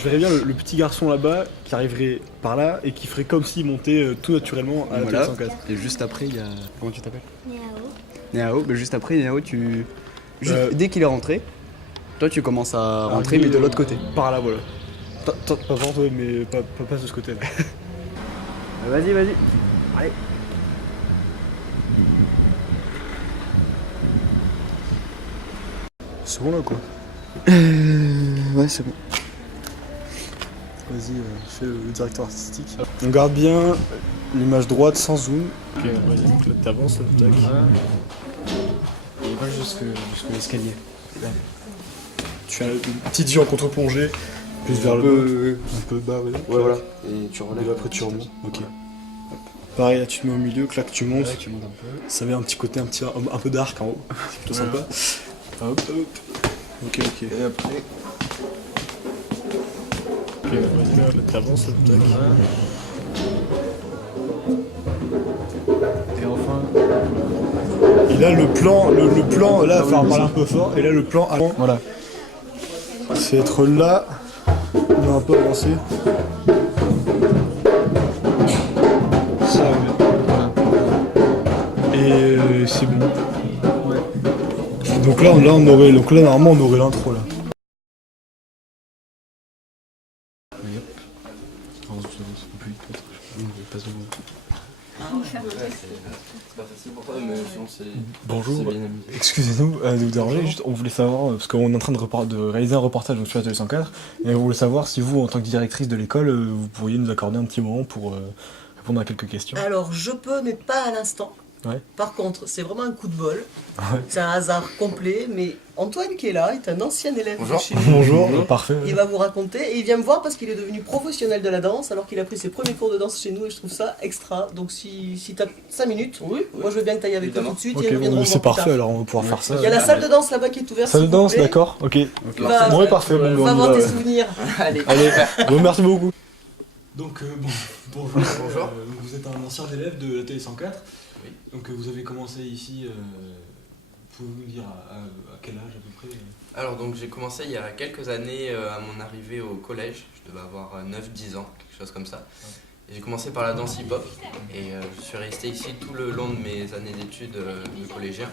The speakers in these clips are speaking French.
Je verrais bien le petit garçon là-bas qui arriverait par là et qui ferait comme s'il montait tout naturellement à la Voilà. 104. Et juste après, il y a. Comment tu t'appelles? Néao. Néao. Bah, juste après, Néao, tu. Dès qu'il est rentré, toi tu commences à rentrer, mais de l'autre côté. Par là, voilà. Pas par toi, mais pas de ce côté-là. Vas-y, vas-y. Allez. C'est bon là quoi. Ouais, c'est bon. Vas-y, fais le directeur artistique. On garde bien l'image droite sans zoom. Ok, vas-y, donc là t'avances, là, tac. Et va jusqu'à l'escalier. Tu as une petite vue en contre-plongée, plus vers le bas. Un peu bas, ouais. Ouais, voilà. Et tu relèves. Et après tu remontes. Ok. Pareil, là tu te mets au milieu, clac, tu montes. Ouais, tu montes un peu. Ça met un petit côté un peu dark en haut. C'est plutôt sympa. Hop, hop. Ok. Et après. Ok, vas-y, là t'avances, là, tac. Et enfin. Et là le plan, là, il va falloir parler un peu fort. Et là le plan avant, Voilà. c'est être là. On a un peu avancé. Ça, ouais. Et c'est bon. Ouais. Donc là, normalement on aurait l'intro là. Bonjour, excusez-nous de vous déranger, juste on voulait savoir, parce qu'on est en train de réaliser un reportage donc, sur l'atelier 104, et on voulait savoir si vous, en tant que directrice de l'école, vous pourriez nous accorder un petit moment pour répondre à quelques questions. Alors, je peux, mais pas à l'instant. Ouais. Par contre, c'est vraiment un coup de bol. Ouais. C'est un hasard complet, mais Antoine qui est là est un ancien élève de chez nous. Bonjour, parfait. Il va vous raconter et il vient me voir parce qu'il est devenu professionnel de la danse alors qu'il a pris ses premiers cours de danse chez nous et je trouve ça extra. Donc si tu as 5 minutes, moi je veux bien que tu ailles avec toi tout de suite Ok, et bon, reviendrons c'est voir plus parfait, tard. alors on va pouvoir faire ça. Il y a la salle de danse là-bas qui est ouverte. Salle de s'il vous danse, plaît. d'accord, ok. Va- Bon, parfait, bon, Va on y voir va, tes ouais. souvenirs. Allez, bon, merci beaucoup. Donc, bonjour. Bonjour. Vous êtes un ancien élève de la Télé 104. Oui. Donc, vous avez commencé ici, pouvez-vous nous dire à quel âge à peu près Alors donc j'ai commencé il y a quelques années à mon arrivée au collège, je devais avoir 9-10 ans, quelque chose comme ça. Et j'ai commencé par la danse hip-hop et je suis resté ici tout le long de mes années d'études de collégien,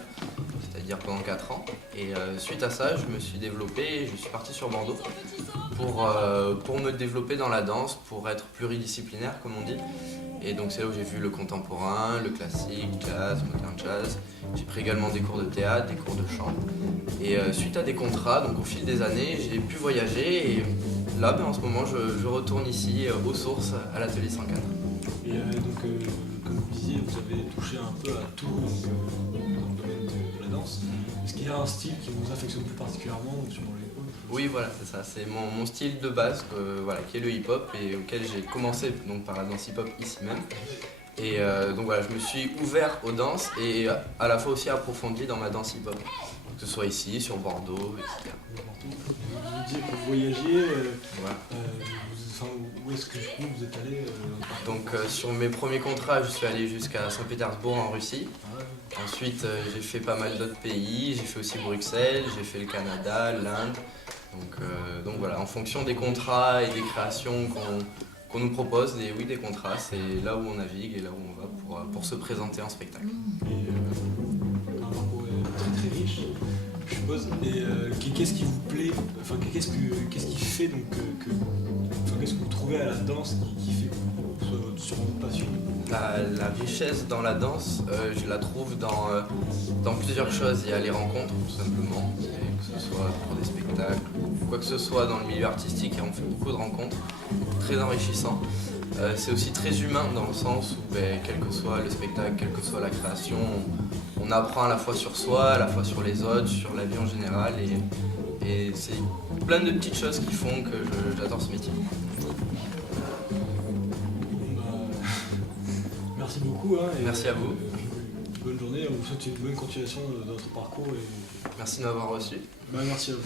c'est-à-dire pendant 4 ans. Et suite à ça, je me suis développé et je suis parti sur Bordeaux pour me développer dans la danse, pour être pluridisciplinaire comme on dit. Et donc c'est là où j'ai vu le contemporain, le classique, jazz, modern jazz. J'ai pris également des cours de théâtre, des cours de chant. Et suite à des contrats, donc au fil des années, j'ai pu voyager et là, en ce moment, je retourne ici aux sources à l'atelier 104. Et donc, comme vous disiez, vous avez touché un peu à tout dans le domaine de la danse. Est-ce qu'il y a un style qui vous affectionne plus particulièrement sur les hip-hop? Oui, voilà, c'est ça. C'est mon style de base, voilà, qui est le hip-hop et auquel j'ai commencé donc, par la danse hip-hop ici même. Et donc voilà, je me suis ouvert aux danses et à la fois aussi approfondi dans ma danse hip-hop. Que ce soit ici, sur Bordeaux, etc. Vous disiez que vous voyagiez, Voilà. où est-ce que vous êtes allé Donc sur mes premiers contrats, je suis allé jusqu'à Saint-Pétersbourg en Russie. Ensuite, j'ai fait pas mal d'autres pays. J'ai fait aussi Bruxelles, j'ai fait le Canada, l'Inde. Donc voilà, en fonction des contrats et des créations qu'on nous propose, des contrats, c'est là où on navigue et là où on va pour se présenter en spectacle. Et un parcours très très riche, je suppose. Et qu'est-ce qui vous plaît, enfin qu'est-ce qui fait donc qu'est-ce que vous trouvez à la danse qui fait que ce soit sur votre passion? La richesse dans la danse, je la trouve dans plusieurs choses. Il y a les rencontres, tout simplement, que ce soit pour des spectacles ou quoi que ce soit dans le milieu artistique, et on fait beaucoup de rencontres, très enrichissant. C'est aussi très humain dans le sens où, quel que soit le spectacle, quelle que soit la création, on apprend à la fois sur soi, à la fois sur les autres, sur la vie en général, et c'est plein de petites choses qui font que j'adore ce métier. Merci beaucoup. Et merci à vous. Bonne journée, on vous souhaite une bonne continuation de votre parcours. Merci de m'avoir reçu. Merci à vous.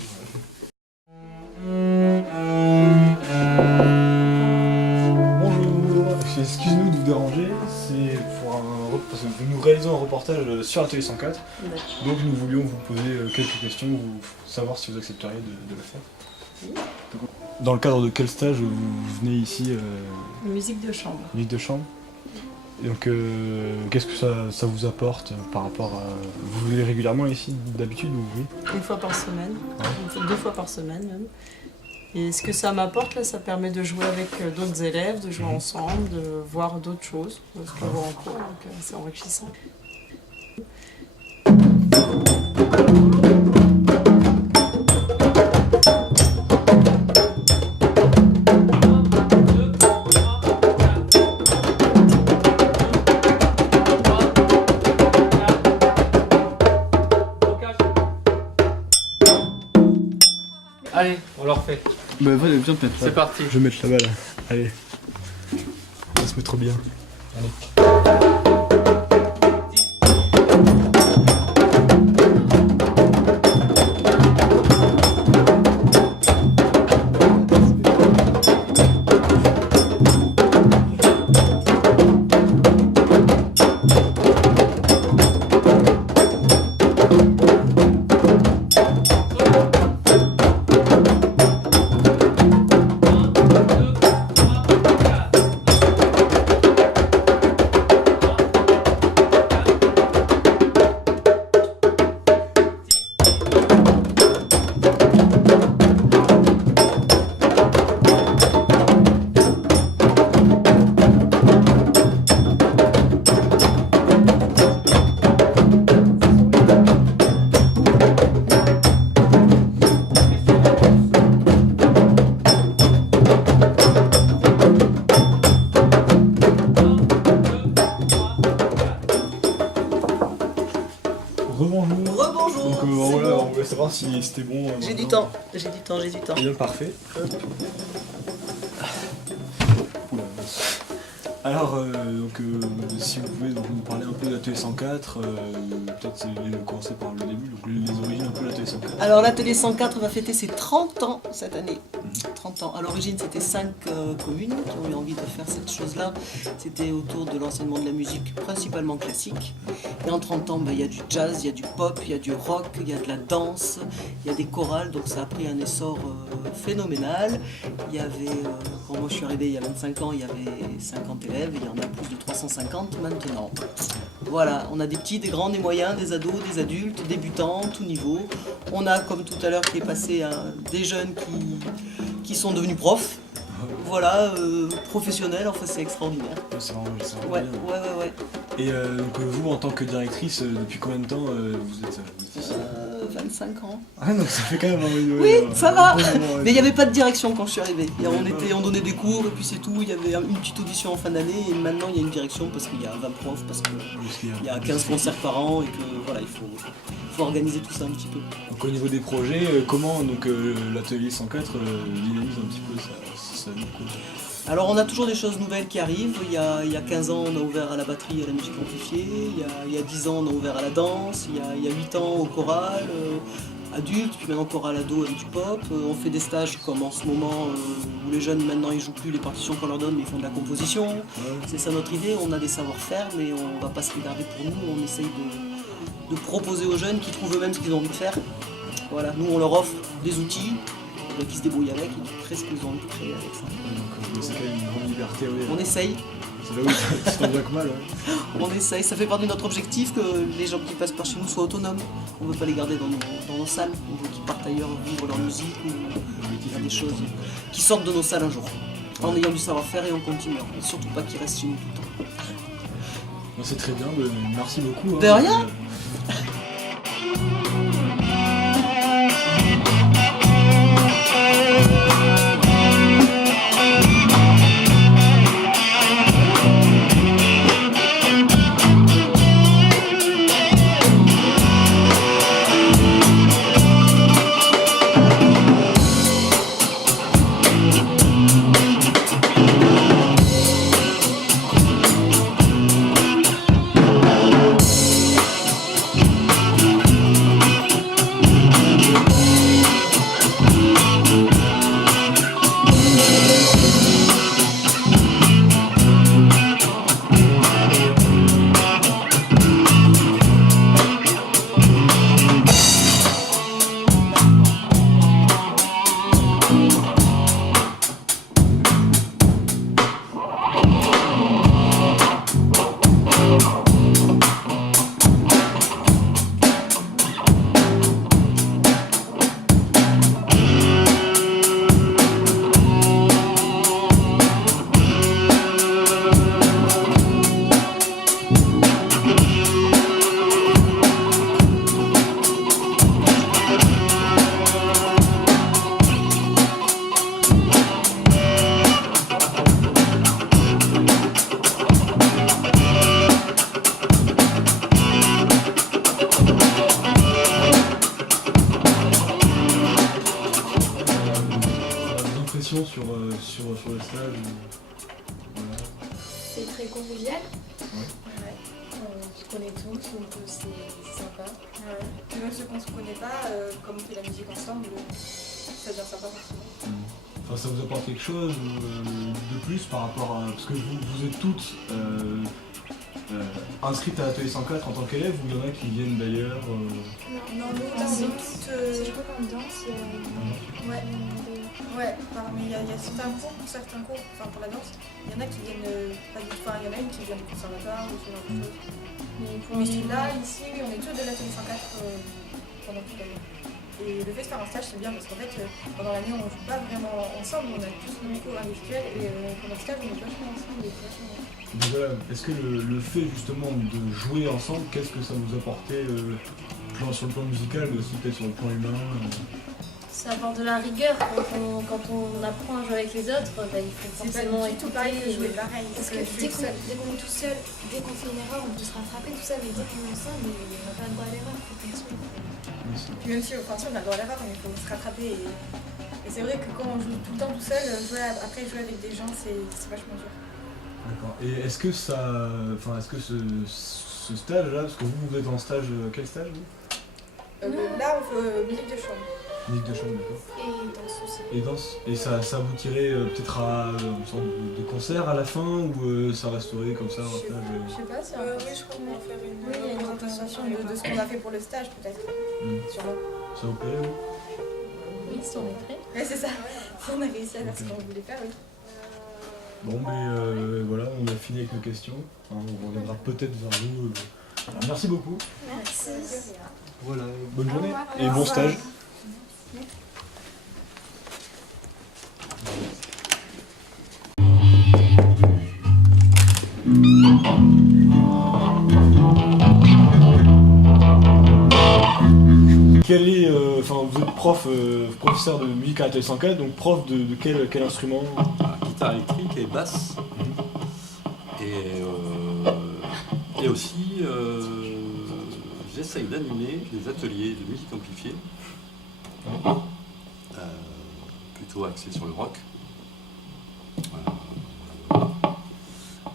Bonjour, excusez-nous de vous déranger, c'est parce que nous réalisons un reportage sur la Télé 104. Donc nous voulions vous poser quelques questions, savoir si vous accepteriez de le faire. dans le cadre de quel stage vous venez ici Musique de chambre. musique de chambre? Et donc qu'est-ce que ça vous apporte par rapport à... Vous venez régulièrement ici d'habitude ou oui? Une fois par semaine, 2 fois par semaine même. Et ce que ça m'apporte, là, ça permet de jouer avec d'autres élèves, de jouer ensemble, de voir d'autres choses, ce qu'on voit en cours, donc c'est enrichissant. Allez, on le refait. Bah, vas-y, viens te mettre là. C'est parti. Je vais mettre là-bas là. Allez. Ça se met trop bien. Rebonjour. Rebonjour. Donc voilà, on voulait savoir si c'était bon. J'ai du maintenant. temps, j'ai du temps, j'ai du temps. Eh bien, parfait. Oula, mince. Alors, si vous pouvez donc, nous parler un peu de l'atelier 104, peut-être commencer par le début, donc les origines un peu de l'atelier 104. Alors l'atelier 104 va fêter ses 30 ans cette année. 30 ans. À l'origine, c'était 5 communes qui ont eu envie de faire cette chose-là. C'était autour de l'enseignement de la musique, principalement classique. Et en 30 ans, il y a du jazz, il y a du pop, il y a du rock, il y a de la danse, il y a des chorales, donc ça a pris un essor phénoménal. Il y avait, quand moi je suis arrivé il y a 25 ans, il y avait 50 élèves, et il y en a plus de 350 maintenant. Voilà, on a des petits, des grands, des moyens, des ados, des adultes, débutants, tout niveau. On a, comme tout à l'heure, qui est passé, des jeunes qui sont devenus profs. Voilà, professionnels, enfin c'est extraordinaire. C'est vraiment Ouais, bien. ouais. Et donc vous, en tant que directrice, depuis combien de temps vous êtes ici 25 ans. Ah donc ça fait quand même Oui, ça va. Mais il n'y avait pas de direction quand je suis arrivé. On donnait des cours et puis c'est tout. Il y avait une petite audition en fin d'année et maintenant il y a une direction parce qu'il y a 20 profs, parce qu'il y a 15 concerts par an et que voilà, il faut organiser tout ça un petit peu. Donc au niveau des projets, comment donc l'atelier 104 dynamise un petit peu sa vie quoi. Alors on a toujours des choses nouvelles qui arrivent. Il y a 15 ans on a ouvert à la batterie et à la musique amplifiée. Il y a 10 ans on a ouvert à la danse. Il y a 8 ans au choral, adulte, puis maintenant choral ado avec du pop. On fait des stages comme en ce moment où les jeunes maintenant ils jouent plus les partitions qu'on leur donne mais ils font de la composition. Ouais. C'est ça notre idée, on a des savoir-faire mais on va pas se les garder pour nous. On essaye de proposer aux jeunes qui trouvent eux-mêmes ce qu'ils ont envie de faire. Voilà, nous on leur offre des outils. Qui se débrouillent avec et qui créent ce qu'ils ont envie de créer avec ça. Donc c'est quand même une grande liberté. Oui. On essaye. C'est là où c'est tant bien que mal. Ouais. On essaye, ça fait partie de notre objectif que les gens qui passent par chez nous soient autonomes. On ne veut pas les garder dans nos salles, on veut qu'ils partent ailleurs vivre leur musique ou faire des choses qui sortent de nos salles un jour. En ayant du savoir-faire et en continuant. Et surtout pas qu'ils restent chez nous tout le temps. C'est très bien, merci beaucoup. De rien. impressions sur le stage voilà. C'est très convivial. Ouais. On se connaît tous, donc c'est sympa. Ouais. Puis même ceux qu'on se connaît pas, comme on fait la musique ensemble, ça devient sympa forcément. Enfin, ça vous apporte quelque chose de plus par rapport à... Parce que vous êtes toutes inscrites à l'atelier 104 en tant qu'élèves, ou il y en a qui viennent d'ailleurs Non, nous, on C'est toutes... je crois qu'en danse, Ouais. Ouais, mais il y a certains cours, enfin pour la danse, il y en a qui viennent pas du tout, enfin il y en a une qui vient du conservatoire ou ce genre de choses. Mais là, ici, on est tous de l'atelier 104 pendant toute l'année. Et le fait de faire un stage, c'est bien parce qu'en fait, pendant l'année, on ne joue pas vraiment ensemble, on a tous nos cours individuels et pendant le stage, on est vachement ensemble et vachement ensemble. Donc voilà, est-ce que le fait justement de jouer ensemble, qu'est-ce que ça vous apportait sur le plan musical, mais aussi peut-être sur le plan humain ça apporte de la rigueur quand on apprend à jouer avec les autres, il faut forcément C'est pas du tout pareil que jouer pareil. Parce que dès qu'on est tout seul, dès qu'on fait une erreur, on peut se rattraper tout ça, mais dès qu'on est ensemble, on n'a pas le droit à l'erreur, il faut continuer. Puis même si on a le droit à l'erreur, mais il faut se rattraper. Et c'est vrai que quand on joue tout le temps tout seul, après jouer avec des gens, c'est vachement dur. D'accord. Et est-ce que ce stage-là, parce que vous êtes en stage, quel stage vous Là, on fait musique de chambre. Musique de chambre, d'accord. Et danse aussi. Et danse. Et ça vous tirait peut-être à une sorte de concert à la fin, ou ça resterait comme ça un stage Je sais pas si oui, je crois qu'on va faire Oui, il y a une représentation de ce qu'on a fait pour le stage, peut-être. Sûrement. Ça vous plairait, vous Oui, si on est prêt. Ouais, c'est ça. Si on a réussi à faire ce qu'on voulait faire, oui. Bon, mais voilà, on a fini avec nos questions. On reviendra peut-être vers vous. Merci beaucoup. Merci. Voilà, bonne journée et bon stage. Quel est, vous êtes professeur de musique à l'atelier 104, donc prof de quel instrument? Guitare électrique et basse. Et aussi, j'essaye d'animer des ateliers de musique amplifiée, plutôt axés sur le rock.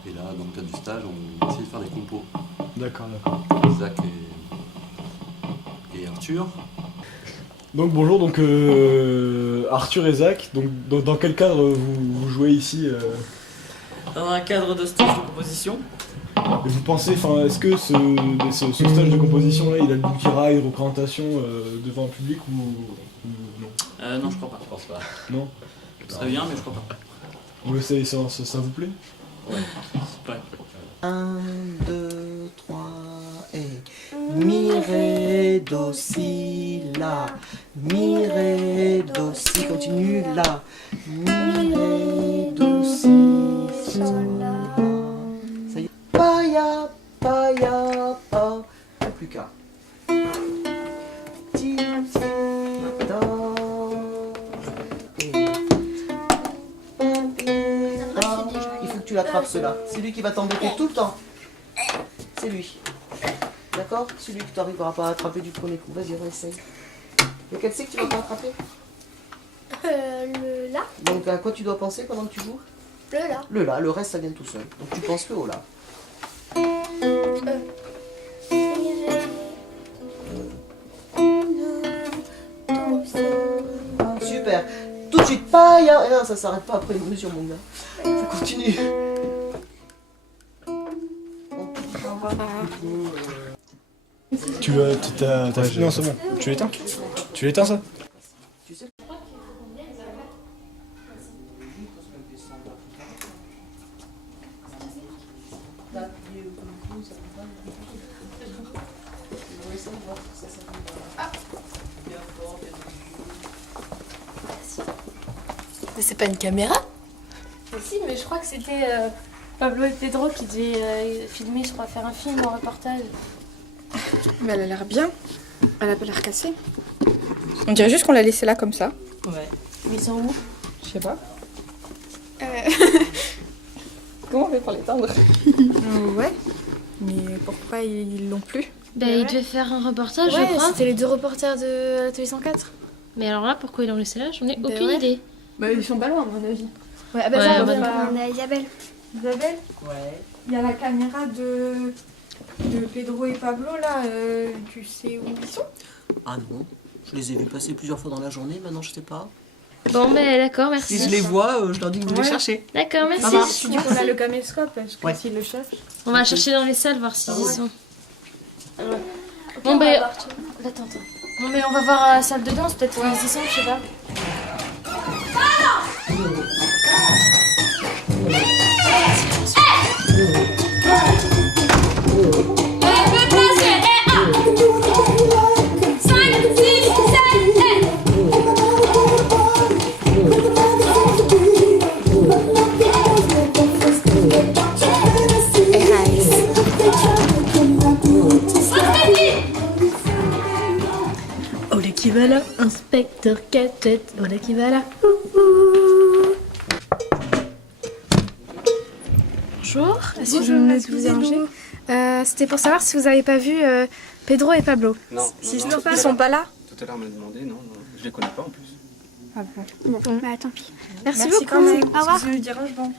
Et là, dans le cadre du stage, on essaie de faire des compos. D'accord. Zach et Arthur. Donc bonjour, donc Arthur et Zach, donc dans quel cadre vous jouez ici Dans un cadre de stage de composition. Et vous pensez, est-ce que ce stage de composition là, il aboutira à une représentation devant un public ou non? Non, je crois pas. Je pense pas. Non. Ce serait bien, mais je crois pas. Mais ça vous plaît? Ouais, c'est vrai. 1, 2, 3 et mi, ré, do, si, la. Mi, ré, do, si, continue, la. Mi, ré, do, si, sol, la. Ça y est. Pa, ya, pa, plus qu'à. Ti, ti, da. Il faut que tu l'attrapes cela. C'est lui qui va t'embêter tout le temps. C'est lui. D'accord? Celui que tu n'arriveras pas à attraper du premier coup. Vas-y, réessaye. Lequel c'est que tu vas pas attraper? Le la. Donc à quoi tu dois penser pendant que tu joues? Le la. Le la, le reste ça vient tout seul. Donc tu penses que au la. Super. Tout de suite, pas ya. Non, ça s'arrête pas après une mesure, mon gars. Ça continue. Non, c'est bon. Tu l'éteins? Tu l'éteins ça? Tu sais. Mais c'est pas une caméra? Si, mais je crois que c'était Pablo et Pedro qui devaient filmer, je crois, faire un film ou un reportage. Mais elle a l'air bien. Elle a pas l'air cassée. On dirait juste qu'on l'a laissée là comme ça. Ouais. Mais ils sont où? Je sais pas. Comment on fait pour l'éteindre? Ouais. Mais pourquoi ils l'ont plus? Ils devaient faire un reportage, je Ouais, crois. c'était les deux reporters de l'atelier 104. Mais alors là, pourquoi ils l'ont laissé là? J'en ai aucune idée. Bah, ils sont pas loin, à mon avis. Ouais, ah bah Ouais, ça, on on a Isabelle. Isabelle, Ouais. il y a la caméra de Pedro et Pablo là, tu sais où ils sont? Ah non, je les ai vus passer plusieurs fois dans la journée, maintenant je sais pas. Bon, ben d'accord, merci. Si je les vois, je leur dis que vous les cherchez. D'accord, merci. Ça marche. Du coup, on a le caméscope parce que s'ils le cherchent. On va chercher dans les salles, voir s'ils y sont. Ok, Bon, on ben. va voir, tu vois. Attends. Bon, mais on va voir la salle de danse, peut-être qu'ils y sont, je sais pas. Olé qui va là, inspecteur Gadget, olé qui va là. Bonjour, est-ce que je me vous déranger? C'était pour savoir si vous avez pas vu Pedro et Pablo. Non. Si non, ils sont pas là. Tout à l'heure, on m'a demandé, non, je les connais pas en plus. Ah bon. Bon, bah tant pis. Merci beaucoup. quand même. Au revoir. Ça me dérange bon.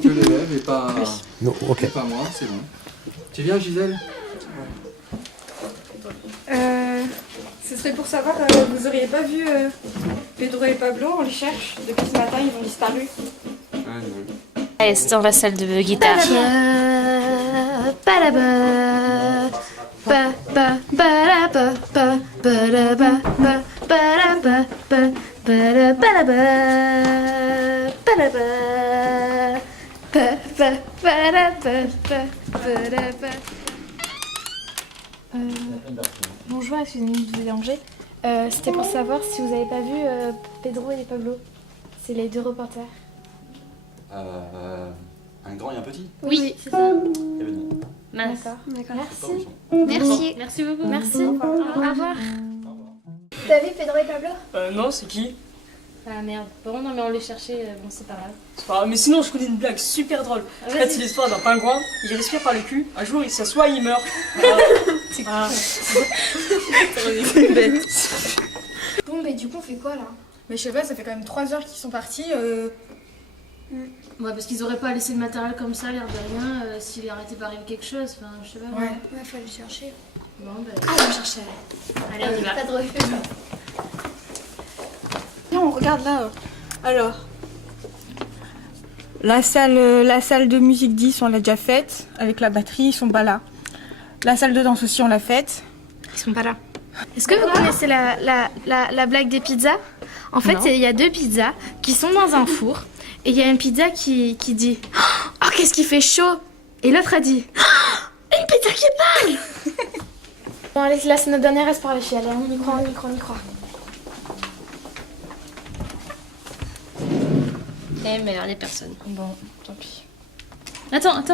Que l'élève et pas. Non, ok. Et pas moi, c'est bon. Tu viens, Gisèle? Ce serait pour savoir, vous auriez pas vu Pedro et Pablo, on les cherche. Depuis ce matin, ils ont disparu. Ah non. Allez, c'est dans la salle de guitare. Bonjour, excusez-moi de vous déranger. C'était pour savoir si vous avez pas vu Pedro et Pablo. C'est les deux reporters. Un grand et un petit? Oui, c'est ça. Eh ben, D'accord. Merci. Merci. Merci beaucoup. Merci. Au revoir. T'as vu Pedro et Pablo? Non, c'est qui? Ah merde. Bon, non, mais on les cherchait, bon, c'est pas grave. C'est pas grave, mais sinon, je connais une blague super drôle. En fait, c'est l'histoire d'un pingouin, il respire par le cul, un jour il s'assoit et il meurt. Ah. C'est bête. Bon, mais du coup, on fait quoi là? Mais je sais pas, ça fait quand même 3 heures qu'ils sont partis. Ouais, parce qu'ils auraient pas laissé le matériel comme ça, l'air de rien, s'il arrêtait pas arriver quelque chose, enfin, je sais pas. Ouais. Ouais, faut aller chercher. Bon, ben. Ah, on cherche. Allez, on y va. Pas de refus. Viens, on regarde là. Alors, la salle de musique 10, on l'a déjà faite. Avec la batterie, ils sont pas là. La salle de danse aussi, on l'a faite. Ils sont pas là. Est-ce que vous connaissez la blague des pizzas? En fait, il y a deux pizzas qui sont dans un four. Et il y a une pizza qui dit « Oh, qu'est-ce qui fait chaud ?» Et l'autre a dit « Oh, une pizza qui parle !» Bon, allez, là, c'est notre dernier reste pour les filles. Allez, on y croit, on y croit, on y croit. Eh merde, les personnes. Bon, tant pis. Attends,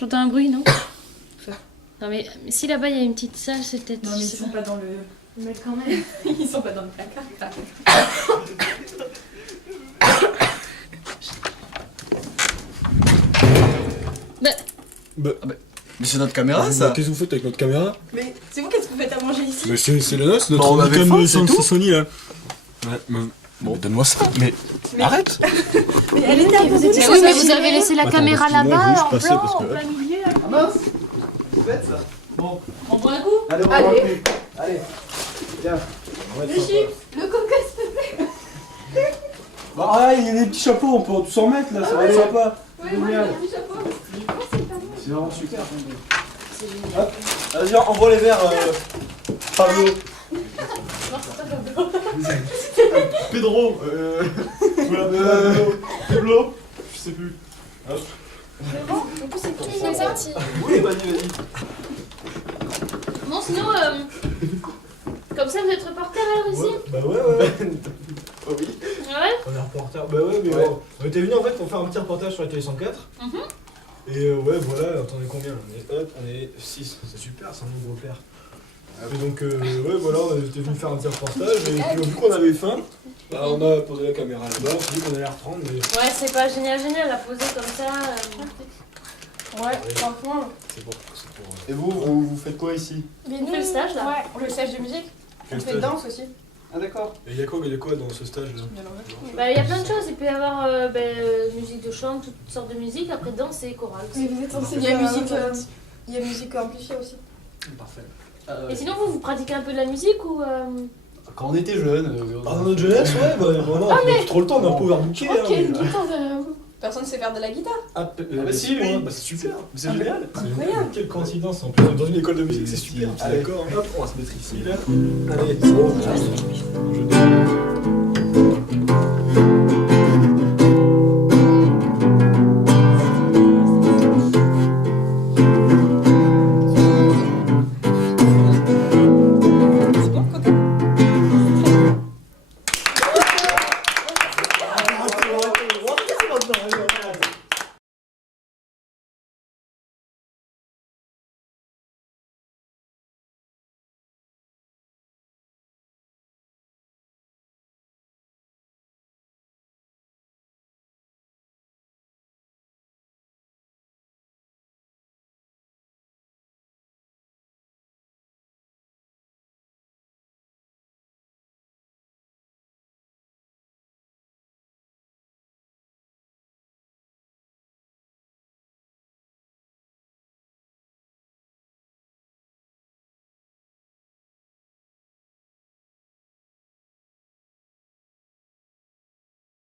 j'entends un bruit, non? Non, mais si là-bas il y a une petite salle, c'est peut-être. Non, mais ils sont pas dans le. Mais quand même. Ils sont pas dans le placard. Mais c'est notre caméra, ça. Qu'est-ce que vous faites avec notre caméra? Mais c'est vous, qu'est-ce que vous faites à manger ici? Mais c'est la nôtre, Bah, on notre avait faim, c'est tout. Sony là. Ouais, bon, donne-moi ça. Mais arrête. Mais elle était à vous étiez. Oui, mais vous avez laissé la Attends, caméra excuse-moi, là-bas, je en vais juste passer blanc, parce que- en plein milieu. Ah mince. C'est bête ça. Bon. On boit un coup? Allez, on va voir plus. Allez. Viens. On va être sympa. Le coca, s'il te plaît. Bah, ah, il y a des petits chapeaux, on peut tous s'en mettre là, ça va être sympa. Ouais, Génial. moi, j'ai un chapeau. Oh, c'est pas bon. C'est vraiment super. Hop. Vas-y, envoie les verres, Pablo. Pedro. Pablo. Je sais plus. Hop. Mais bon, en plus, c'est parti. Oui, vas-y. Bon, sinon, comme ça vous êtes reporter alors ici? Bah ouais. Oh oui. Ouais? On est reporter. Bah ouais, mais Ouais. on était venu en fait pour faire un petit reportage sur la télé 104. Et ouais, voilà, attendez combien? On est 6. C'est super, c'est un nouveau repère. Et donc, ouais, voilà, on était venu faire un petit reportage. Et puis, vu qu'on avait faim, bah, on a posé la caméra là-bas. On s'est dit qu'on allait la reprendre, mais. Ouais, c'est pas génial, la poser comme ça. Ouais, franchement. C'est pour. Et vous faites quoi ici? Mais On fait le stage là? Ouais, le stage de musique. On fait de danse aussi. Ah d'accord. Et il y a quoi dans ce stage-là? Bah, il y a plein de choses. Il peut y avoir musique de chant, toutes sortes de musique. Après, danse et chorale aussi. Mais vous êtes enseigné à musique. Il y a musique amplifiée aussi. Parfait. Et sinon, vous pratiquez un peu de la musique ou Quand on était jeune. Dans notre jeunesse, ouais, bah non, on a plus trop le temps, on est un peu overbooké. Ok, hein, une guitare derrière vous. Personne sait faire de la guitare. bah si, oui. moi, bah c'est super, c'est génial. Incroyable. Quelle coïncidence, en plus on est dans une école de musique, c'est super. Allez. D'accord, Hop, on va se mettre ici. Allez, c'est bon. Je